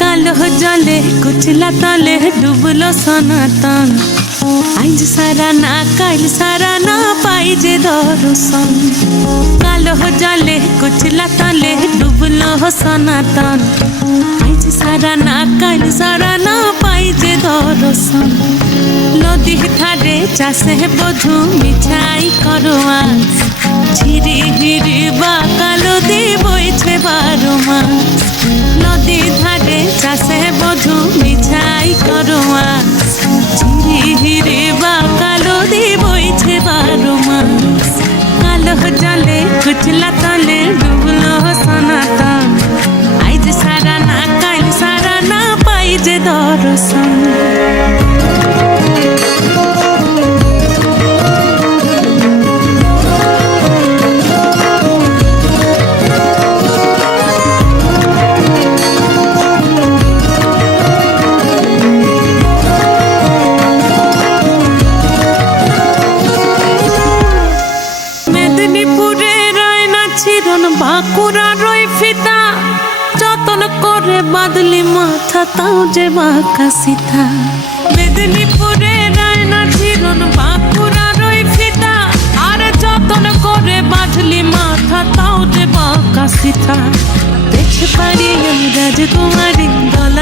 কালহ জলে কুচলা তলে ডুবলো সনাতন আইজ সারা না কাল সারা না পাই যে দর্শন কালহ জলে কুচলা তলে ডুবলো সনাতন আইজ সারা না কাল সারা না পাই যে দর্শন ধারে চাষে বধু মিঠাই করোয়া ঝিরি হিরি বা কালো বইছে বারো মাস। নদী ধারে চাষে বধু মিঠাই করোয়া ঝিরি হিরি বা কালো বইছে বারো মাস। কালো জলে কুচলা তলে ডুবলো সনাতন। আইজ সারা না, কাল সারা না পাই যে দর্শন বাঁকুড়া রই ফিতা, যতন করে বাদলি মাথা, তাও যে বাঁকা সিথা মেদিনীপুরে রায়না না বাঁকুড়া রই ফিতা, আর যতন করে বাদলি মাথা, তাও যে বাঁকা সীতা। দেখে পারি আমি রাজকুমারী গলায়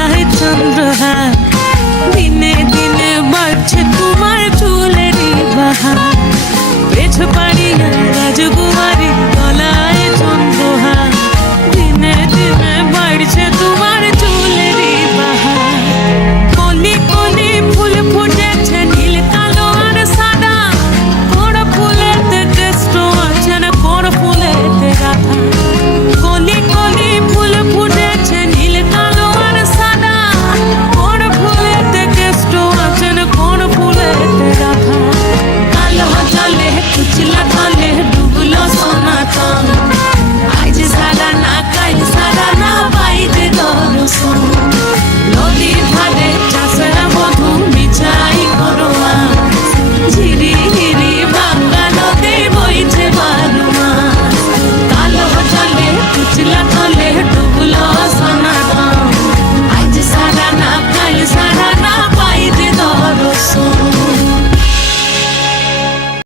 city.